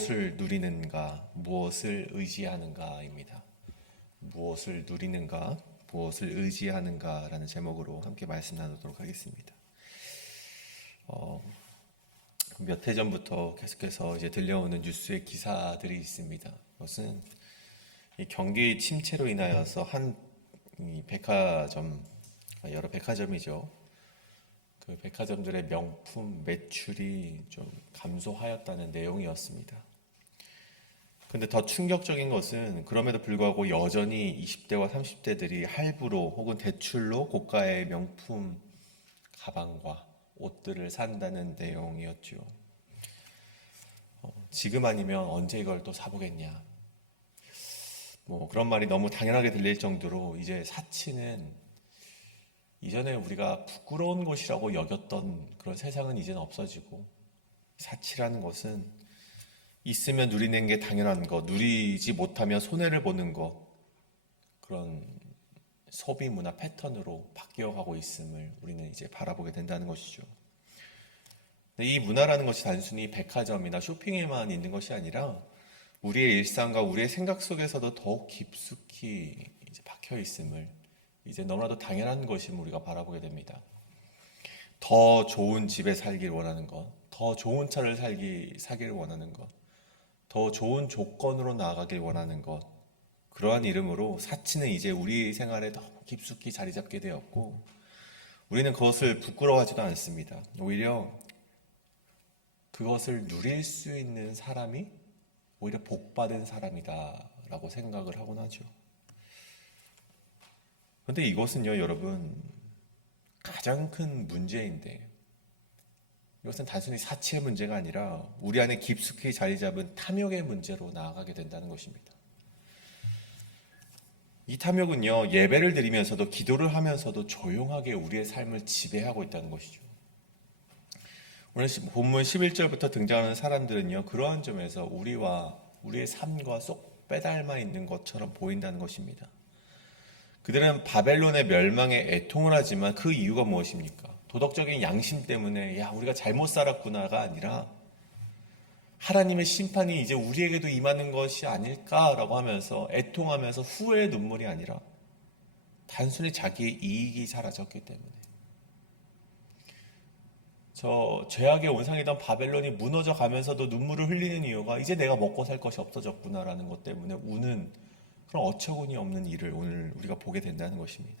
무엇을 누리는가, 무엇을 의지하는가입니다. 무엇을 누리는가, 무엇을 의지하는가라는 제목으로 함께 말씀 나누도록 하겠습니다. 어, 몇 해 전부터 계속해서 이제 들려오는 뉴스의 기사들이 있습니다. 그것은 이 경기 침체로 인하여서 한이 백화점 여러 백화점이죠. 그 백화점들의 명품 매출이 좀 감소하였다는 내용이었습니다. 근데 더 충격적인 것은 그럼에도 불구하고 여전히 20대와 30대들이 할부로 혹은 대출로 고가의 명품 가방과 옷들을 산다는 내용이었죠. 어, 지금 아니면 언제 이걸 또 사보겠냐. 뭐 그런 말이 너무 당연하게 들릴 정도로 이제 사치는 이전에 우리가 부끄러운 것이라고 여겼던 그런 세상은 이제는 없어지고 사치라는 것은 있으면 누리는 게 당연한 것, 누리지 못하면 손해를 보는 것 그런 소비 문화 패턴으로 바뀌어가고 있음을 우리는 이제 바라보게 된다는 것이죠. 이 문화라는 것이 단순히 백화점이나 쇼핑에만 있는 것이 아니라 우리의 일상과 우리의 생각 속에서도 더욱 깊숙이 이제 박혀 있음을 이제 너무나도 당연한 것임을 우리가 바라보게 됩니다. 더 좋은 집에 살길 원하는 것, 더 좋은 차를 살기 사기를 원하는 것, 더 좋은 조건으로 나아가길 원하는 것. 그러한 이름으로 사치는 이제 우리 생활에 더 깊숙이 자리 잡게 되었고 우리는 그것을 부끄러워하지도 않습니다. 오히려 그것을 누릴 수 있는 사람이 오히려 복받은 사람이다라고 생각을 하곤 하죠. 근데 이것은요, 여러분, 가장 큰 문제인데, 이것은 단순히 사치의 문제가 아니라 우리 안에 깊숙이 자리 잡은 탐욕의 문제로 나아가게 된다는 것입니다. 이 탐욕은요, 예배를 드리면서도 기도를 하면서도 조용하게 우리의 삶을 지배하고 있다는 것이죠. 오늘 본문 11절부터 등장하는 사람들은요, 그러한 점에서 우리와 우리의 삶과 쏙 빼닮아 있는 것처럼 보인다는 것입니다. 그들은 바벨론의 멸망에 애통을 하지만 그 이유가 무엇입니까? 도덕적인 양심 때문에, 야, 우리가 잘못 살았구나가 아니라, 하나님의 심판이 이제 우리에게도 임하는 것이 아닐까라고 하면서 애통하면서 후회의 눈물이 아니라 단순히 자기의 이익이 사라졌기 때문에 저 죄악의 온상이던 바벨론이 무너져 가면서도 눈물을 흘리는 이유가 이제 내가 먹고 살 것이 없어졌구나라는 것 때문에 우는 그런 어처구니 없는 일을 오늘 우리가 보게 된다는 것입니다.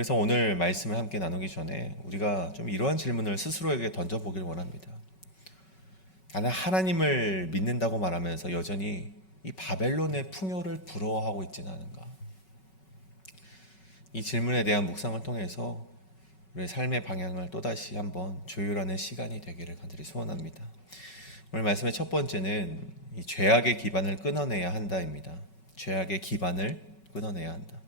그래서 오늘 말씀을 함께 나누기 전에 우리가 좀 이러한 질문을 스스로에게 던져보길 원합니다. 나는 하나님을 믿는다고 말하면서 여전히 이 바벨론의 풍요를 부러워하고 있지는 않은가? 이 질문에 대한 묵상을 통해서 우리의 삶의 방향을 또다시 한번 조율하는 시간이 되기를 간절히 소원합니다. 오늘 말씀의 첫 번째는 이 죄악의 기반을 끊어내야 한다입니다. 죄악의 기반을 끊어내야 한다.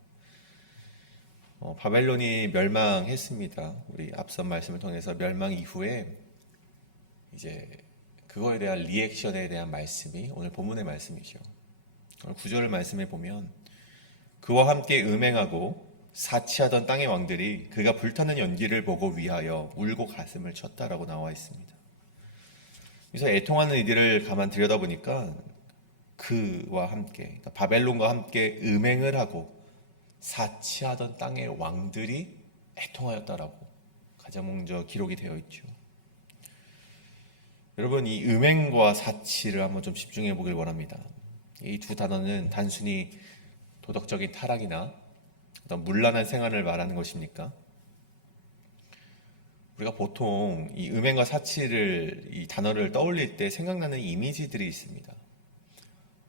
어, 바벨론이 멸망했습니다. 우리 앞선 말씀을 통해서 멸망 이후에 이제 그거에 대한 리액션에 대한 말씀이 오늘 본문의 말씀이죠. 오늘 구절을 말씀해 보면 그와 함께 음행하고 사치하던 땅의 왕들이 그가 불타는 연기를 보고 위하여 울고 가슴을 쳤다라고 나와 있습니다. 그래서 애통하는 이들을 가만 들여다보니까 그와 함께 그러니까 바벨론과 함께 음행을 하고 사치하던 땅의 왕들이 애통하였다라고 가장 먼저 기록이 되어 있죠. 여러분 이 음행과 사치를 한번 좀 집중해 보길 원합니다. 이 두 단어는 단순히 도덕적인 타락이나 어떤 문란한 생활을 말하는 것입니까? 우리가 보통 이 음행과 사치를 이 단어를 떠올릴 때 생각나는 이미지들이 있습니다.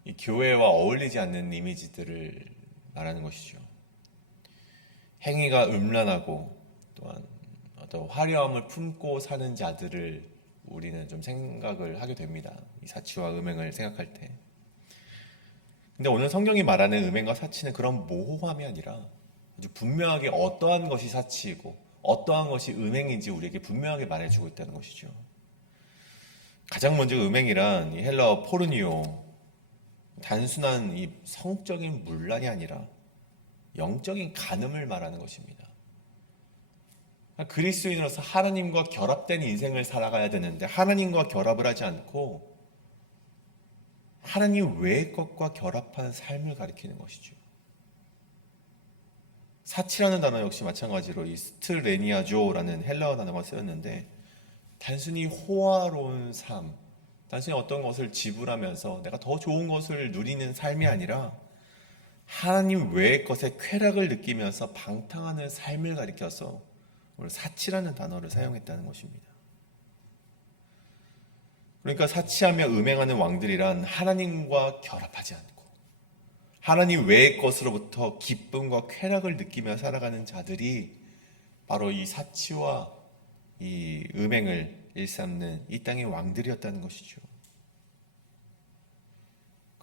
이 교회와 어울리지 않는 이미지들을 말하는 것이죠. 행위가 음란하고 또한 어떤 화려함을 품고 사는 자들을 우리는 좀 생각을 하게 됩니다. 이 사치와 음행을 생각할 때. 근데 오늘 성경이 말하는 음행과 사치는 그런 모호함이 아니라 아주 분명하게 어떠한 것이 사치이고 어떠한 것이 음행인지 우리에게 분명하게 말해주고 있다는 것이죠. 가장 먼저 음행이란 이 헬러 포르니오 단순한 이 성적인 문란이 아니라 영적인 간음을 말하는 것입니다. 그리스도인으로서 하나님과 결합된 인생을 살아가야 되는데 하나님과 결합을 하지 않고 하나님 외의 것과 결합한 삶을 가리키는 것이죠. 사치라는 단어 역시 마찬가지로 이 스트레니아조라는 헬라어 단어가 쓰였는데 단순히 호화로운 삶, 단순히 어떤 것을 지불하면서 내가 더 좋은 것을 누리는 삶이 아니라 하나님 외의 것에 쾌락을 느끼면서 방탕하는 삶을 가리켜서 오늘 사치라는 단어를 사용했다는 것입니다. 그러니까 사치하며 음행하는 왕들이란 하나님과 결합하지 않고 하나님 외의 것으로부터 기쁨과 쾌락을 느끼며 살아가는 자들이 바로 이 사치와 이 음행을 일삼는 이 땅의 왕들이었다는 것이죠.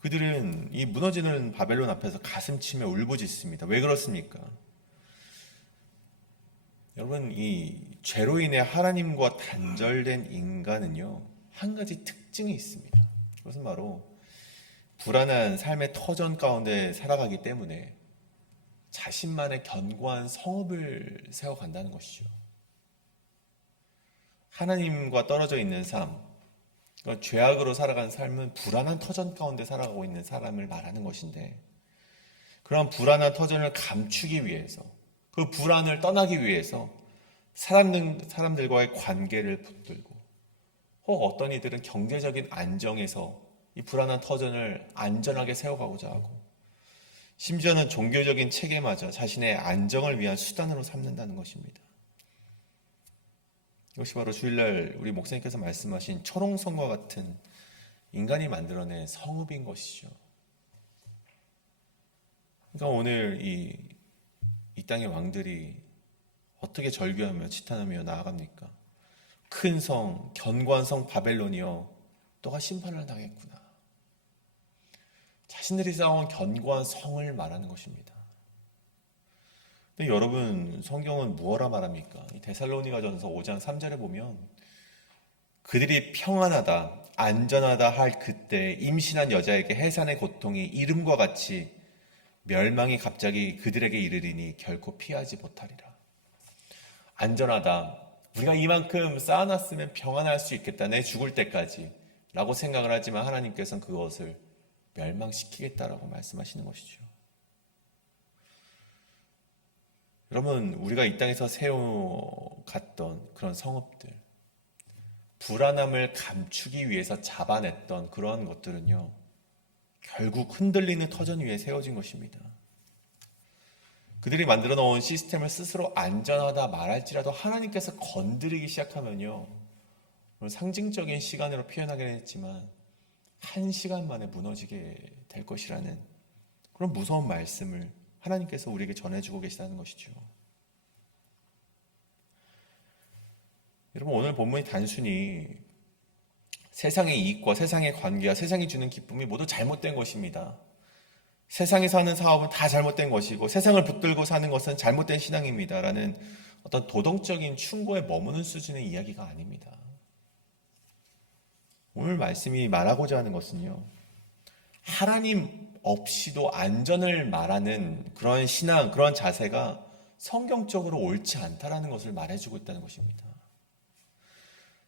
그들은 이 무너지는 바벨론 앞에서 가슴 치며 울부짖습니다. 왜 그렇습니까? 여러분, 이 죄로 인해 하나님과 단절된 인간은요, 한 가지 특징이 있습니다. 그것은 바로 불안한 삶의 터전 가운데 살아가기 때문에 자신만의 견고한 성읍을 세워간다는 것이죠. 하나님과 떨어져 있는 삶, 그러니까 죄악으로 살아간 삶은 불안한 터전 가운데 살아가고 있는 사람을 말하는 것인데, 그런 불안한 터전을 감추기 위해서, 그 불안을 떠나기 위해서 사람들, 사람들과의 관계를 붙들고, 혹 어떤 이들은 경제적인 안정에서 이 불안한 터전을 안전하게 세워가고자 하고, 심지어는 종교적인 체계마저 자신의 안정을 위한 수단으로 삼는다는 것입니다. 이것이 바로 주일날 우리 목사님께서 말씀하신 초롱성과 같은 인간이 만들어낸 성읍인 것이죠. 그러니까 오늘 이, 이 땅의 왕들이 어떻게 절규하며 치탄하며 나아갑니까? 큰 성, 견고한 성 바벨론이여, 너가 심판을 당했구나. 자신들이 쌓아온 견고한 성을 말하는 것입니다. 근데 여러분 성경은 무엇라 말합니까? 데살로니가전서 5장 3절에 보면 그들이 평안하다, 안전하다 할 그때 임신한 여자에게 해산의 고통이 이름과 같이 멸망이 갑자기 그들에게 이르리니 결코 피하지 못하리라. 안전하다. 우리가 이만큼 쌓아놨으면 평안할 수 있겠다. 내 죽을 때까지. 라고 생각을 하지만 하나님께서는 그것을 멸망시키겠다라고 말씀하시는 것이죠. 여러분, 우리가 이 땅에서 세워갔던 그런 성읍들, 불안함을 감추기 위해서 잡아냈던 그러한 것들은요, 결국 흔들리는 터전 위에 세워진 것입니다. 그들이 만들어 놓은 시스템을 스스로 안전하다 말할지라도 하나님께서 건드리기 시작하면요, 상징적인 시간으로 표현하기는 했지만, 한 시간 만에 무너지게 될 것이라는 그런 무서운 말씀을 하나님께서 우리에게 전해주고 계시다는 것이죠. 여러분 오늘 본문이 단순히 세상의 이익과 세상의 관계와 세상이 주는 기쁨이 모두 잘못된 것입니다. 세상에서 하는 사업은 다 잘못된 것이고 세상을 붙들고 사는 것은 잘못된 신앙입니다라는 어떤 도덕적인 충고에 머무는 수준의 이야기가 아닙니다. 오늘 말씀이 말하고자 하는 것은요. 하나님 없이도 안전을 말하는 그런 신앙, 그런 자세가 성경적으로 옳지 않다라는 것을 말해주고 있다는 것입니다.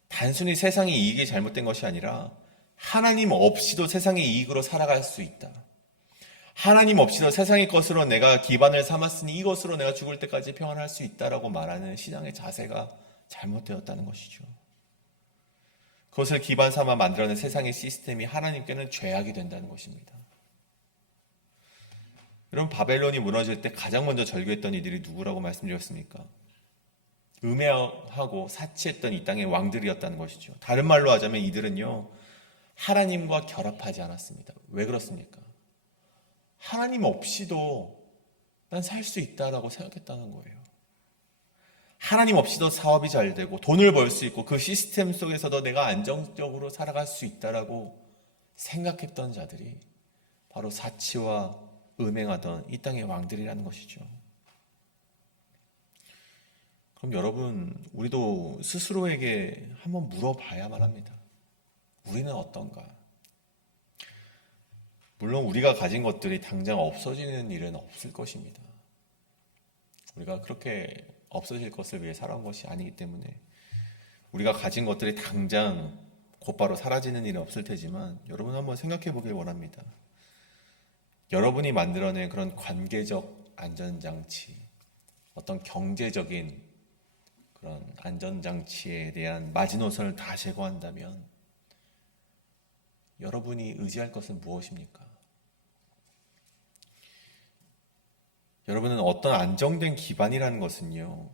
단순히 세상의 이익이 잘못된 것이 아니라 하나님 없이도 세상의 이익으로 살아갈 수 있다. 하나님 없이도 세상의 것으로 내가 기반을 삼았으니 이것으로 내가 죽을 때까지 평안할 수 있다라고 말하는 신앙의 자세가 잘못되었다는 것이죠. 그것을 기반 삼아 만들어낸 세상의 시스템이 하나님께는 죄악이 된다는 것입니다. 여러분 바벨론이 무너질 때 가장 먼저 절규했던 이들이 누구라고 말씀드렸습니까? 음해하고 사치했던 이 땅의 왕들이었다는 것이죠. 다른 말로 하자면 이들은요 하나님과 결합하지 않았습니다. 왜 그렇습니까? 하나님 없이도 난 살 수 있다라고 생각했다는 거예요. 하나님 없이도 사업이 잘 되고 돈을 벌 수 있고 그 시스템 속에서도 내가 안정적으로 살아갈 수 있다라고 생각했던 자들이 바로 사치와 음행하던 이 땅의 왕들이라는 것이죠. 그럼 여러분, 우리도 스스로에게 한번 물어봐야만 합니다. 우리는 어떤가? 물론 우리가 가진 것들이 당장 없어지는 일은 없을 것입니다. 우리가 그렇게 없어질 것을 위해 살아온 것이 아니기 때문에 우리가 가진 것들이 당장 곧바로 사라지는 일은 없을 테지만 여러분 한번 생각해 보길 원합니다. 여러분이 만들어낸 그런 관계적 안전장치, 어떤 경제적인 그런 안전장치에 대한 마지노선을 다 제거한다면 여러분이 의지할 것은 무엇입니까? 여러분은 어떤 안정된 기반이라는 것은요,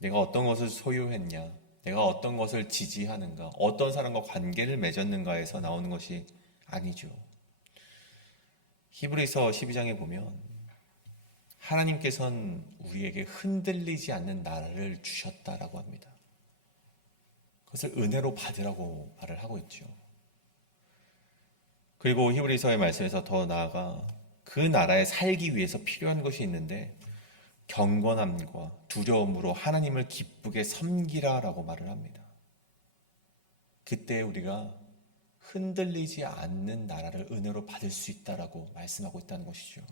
내가 어떤 것을 소유했냐, 내가 어떤 것을 지지하는가, 어떤 사람과 관계를 맺었는가에서 나오는 것이 아니죠. 히브리서 12장에 보면 하나님께서는 우리에게 흔들리지 않는 나라를 주셨다라고 합니다. 그것을 은혜로 받으라고 말을 하고 있죠. 그리고 히브리서의 말씀에서 더 나아가 그 나라에 살기 위해서 필요한 것이 있는데 경건함과 두려움으로 하나님을 기쁘게 섬기라라고 말을 합니다. 그때 우리가 흔들리지 않는 나라를 은혜로 받을 수 있다라고 말씀하고 있다는 것이죠.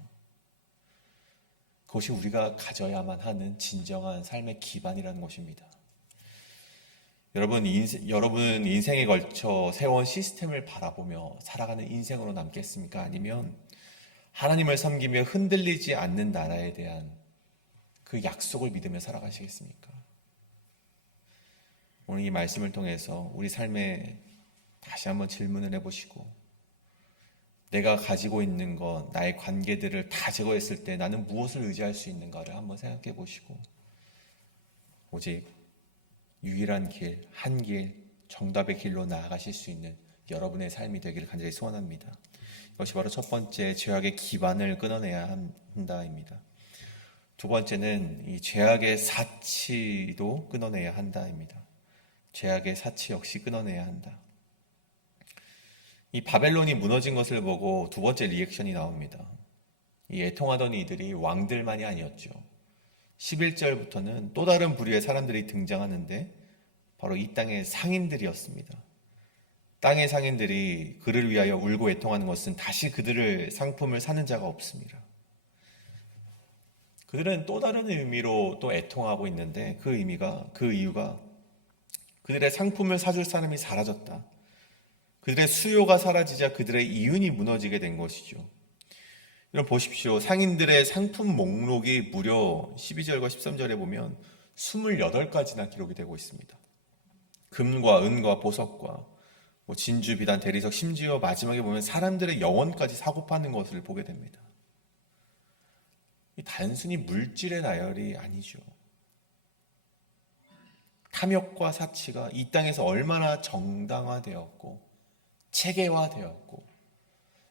그것이 우리가 가져야만 하는 진정한 삶의 기반이라는 것입니다. 여러분, 인생, 여러분 인생에 걸쳐 세워온 시스템을 바라보며 살아가는 인생으로 남겠습니까? 아니면 하나님을 섬기며 흔들리지 않는 나라에 대한 그 약속을 믿으며 살아가시겠습니까? 오늘 이 말씀을 통해서 우리 삶에 다시 한번 질문을 해보시고 내가 가지고 있는 것, 나의 관계들을 다 제거했을 때 나는 무엇을 의지할 수 있는가를 한번 생각해 보시고 오직 유일한 길, 한 길, 정답의 길로 나아가실 수 있는 여러분의 삶이 되기를 간절히 소원합니다. 이것이 바로 첫 번째 죄악의 기반을 끊어내야 한다입니다. 두 번째는 이 죄악의 사치도 끊어내야 한다입니다. 죄악의 사치 역시 끊어내야 한다. 이 바벨론이 무너진 것을 보고 두 번째 리액션이 나옵니다. 이 애통하던 이들이 왕들만이 아니었죠. 11절부터는 또 다른 부류의 사람들이 등장하는데 바로 이 땅의 상인들이었습니다. 땅의 상인들이 그를 위하여 울고 애통하는 것은 다시 그들을 상품을 사는 자가 없습니다. 그들은 또 다른 의미로 또 애통하고 있는데 그 의미가 그 이유가 그들의 상품을 사줄 사람이 사라졌다. 그들의 수요가 사라지자 그들의 이윤이 무너지게 된 것이죠. 여러분 보십시오. 상인들의 상품 목록이 무려 12절과 13절에 보면 28가지나 기록이 되고 있습니다. 금과 은과 보석과 뭐 진주, 비단, 대리석, 심지어 마지막에 보면 사람들의 영혼까지 사고 파는 것을 보게 됩니다. 이 단순히 물질의 나열이 아니죠. 탐욕과 사치가 이 땅에서 얼마나 정당화되었고 체계화되었고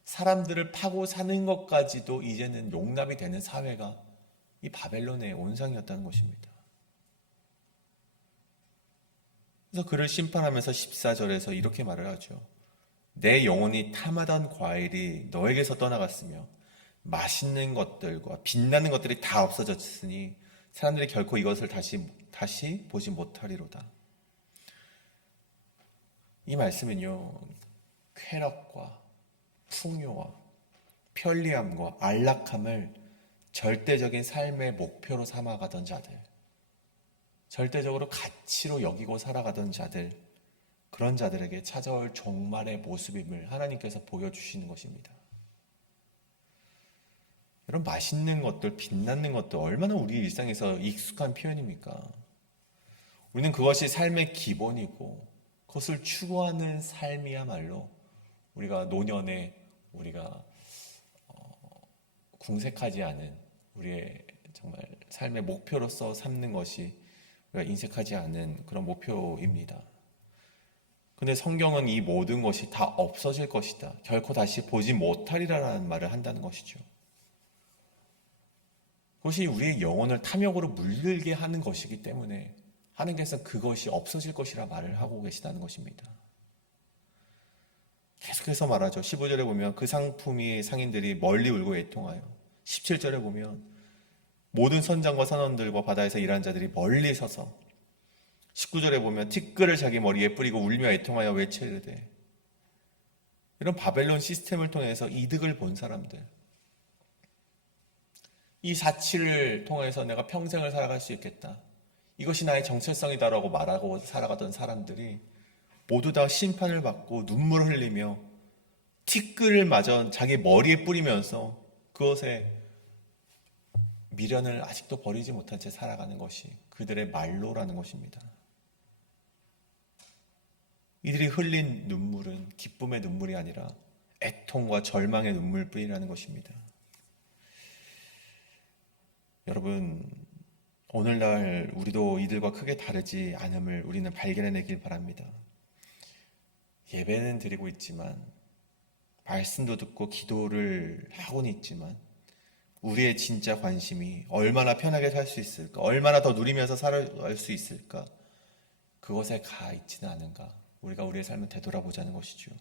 사람들을 파고 사는 것까지도 이제는 용납이 되는 사회가 이 바벨론의 온상이었다는 것입니다. 그래서 그를 심판하면서 14절에서 이렇게 말을 하죠. 내 영혼이 탐하던 과일이 너에게서 떠나갔으며 맛있는 것들과 빛나는 것들이 다 없어졌으니 사람들이 결코 이것을 다시 다시 보지 못하리로다. 이 말씀은요. 쾌락과 풍요와 편리함과 안락함을 절대적인 삶의 목표로 삼아가던 자들, 절대적으로 가치로 여기고 살아가던 자들, 그런 자들에게 찾아올 종말의 모습임을 하나님께서 보여주시는 것입니다. 여러분, 맛있는 것들, 빛나는 것들, 얼마나 우리 일상에서 익숙한 표현입니까? 우리는 그것이 삶의 기본이고, 그것을 추구하는 삶이야말로 우리가 노년에 우리가 어, 궁색하지 않은 우리의 정말 삶의 목표로서 삼는 것이 우리가 인색하지 않은 그런 목표입니다. 근데 성경은 이 모든 것이 다 없어질 것이다. 결코 다시 보지 못하리라는 말을 한다는 것이죠. 그것이 우리의 영혼을 탐욕으로 물들게 하는 것이기 때문에 하나님께서 그것이 없어질 것이라 말을 하고 계시다는 것입니다. 계속해서 말하죠. 15절에 보면 그 상품이 상인들이 멀리 울고 애통하여 17절에 보면 모든 선장과 선원들과 바다에서 일하는 자들이 멀리 서서 19절에 보면 티끌을 자기 머리에 뿌리고 울며 애통하여 외치르되 이런 바벨론 시스템을 통해서 이득을 본 사람들 이 사치를 통해서 내가 평생을 살아갈 수 있겠다. 이것이 나의 정체성이다라고 말하고 살아가던 사람들이 모두 다 심판을 받고 눈물을 흘리며 티끌을 마저 자기 머리에 뿌리면서 그것에 미련을 아직도 버리지 못한 채 살아가는 것이 그들의 말로라는 것입니다. 이들이 흘린 눈물은 기쁨의 눈물이 아니라 애통과 절망의 눈물뿐이라는 것입니다. 여러분, 오늘날 우리도 이들과 크게 다르지 않음을 우리는 발견해내길 바랍니다. 예배는 드리고 있지만, 말씀도 듣고 기도를 하고는 있지만, 우리의 진짜 관심이 얼마나 편하게 살 수 있을까, 얼마나 더 누리면서 살아갈 수 있을까, 그것에 가 있지는 않은가, 우리가 우리의 삶을 되돌아보자는 것이죠.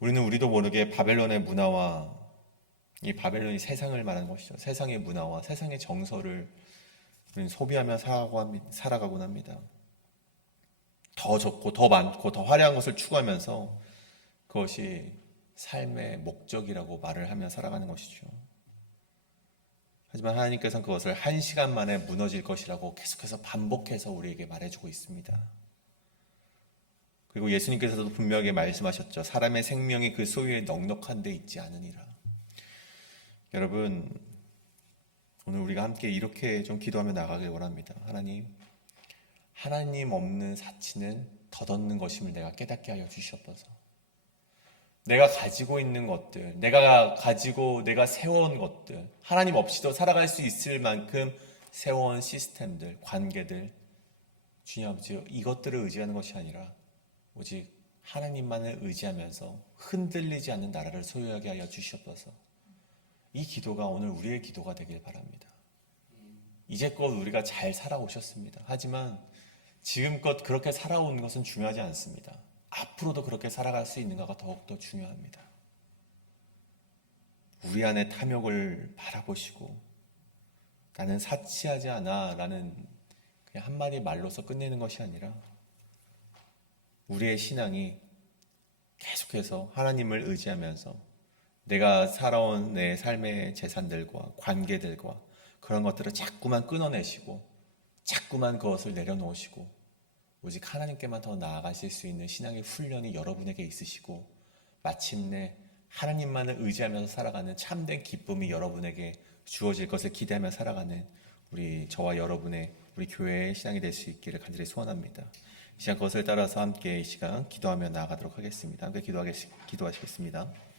우리는 우리도 모르게 바벨론의 문화와 이 바벨론이 세상을 말하는 것이죠. 세상의 문화와 세상의 정서를 우리는 소비하며 살아가곤 합니다. 더 좋고 더 많고 더 화려한 것을 추구하면서 그것이 삶의 목적이라고 말을 하며 살아가는 것이죠. 하지만 하나님께서는 그것을 한 시간 만에 무너질 것이라고 계속해서 반복해서 우리에게 말해주고 있습니다. 그리고 예수님께서도 분명하게 말씀하셨죠. 사람의 생명이 그 소유에 넉넉한 데 있지 않으니라. 여러분, 오늘 우리가 함께 이렇게 좀 기도하며 나가길 원합니다. 하나님, 하나님 없는 사치는 덧없는 것임을 내가 깨닫게 하여 주시옵소서. 내가 가지고 있는 것들, 내가 가지고 내가 세워온 것들, 하나님 없이도 살아갈 수 있을 만큼 세워온 시스템들, 관계들, 주님 아버지, 이것들을 의지하는 것이 아니라 오직 하나님만을 의지하면서 흔들리지 않는 나라를 소유하게 하여 주시옵소서. 이 기도가 오늘 우리의 기도가 되길 바랍니다. 이제껏 우리가 잘 살아오셨습니다. 하지만 지금껏 그렇게 살아온 것은 중요하지 않습니다. 앞으로도 그렇게 살아갈 수 있는가가 더욱더 중요합니다. 우리 안에 탐욕을 바라보시고 나는 사치하지 않아 라는 그냥 한마디 말로서 끝내는 것이 아니라 우리의 신앙이 계속해서 하나님을 의지하면서 내가 살아온 내 삶의 재산들과 관계들과 그런 것들을 자꾸만 끊어내시고 자꾸만 그것을 내려놓으시고 오직 하나님께만 더 나아가실 수 있는 신앙의 훈련이 여러분에게 있으시고 마침내 하나님만을 의지하면서 살아가는 참된 기쁨이 여러분에게 주어질 것을 기대하며 살아가는 우리 저와 여러분의 우리 교회의 신앙이 될 수 있기를 간절히 소원합니다. 이 시간 그것을 따라서 함께 이 시간 기도하며 나아가도록 하겠습니다. 함께 기도하겠, 기도하시겠습니다.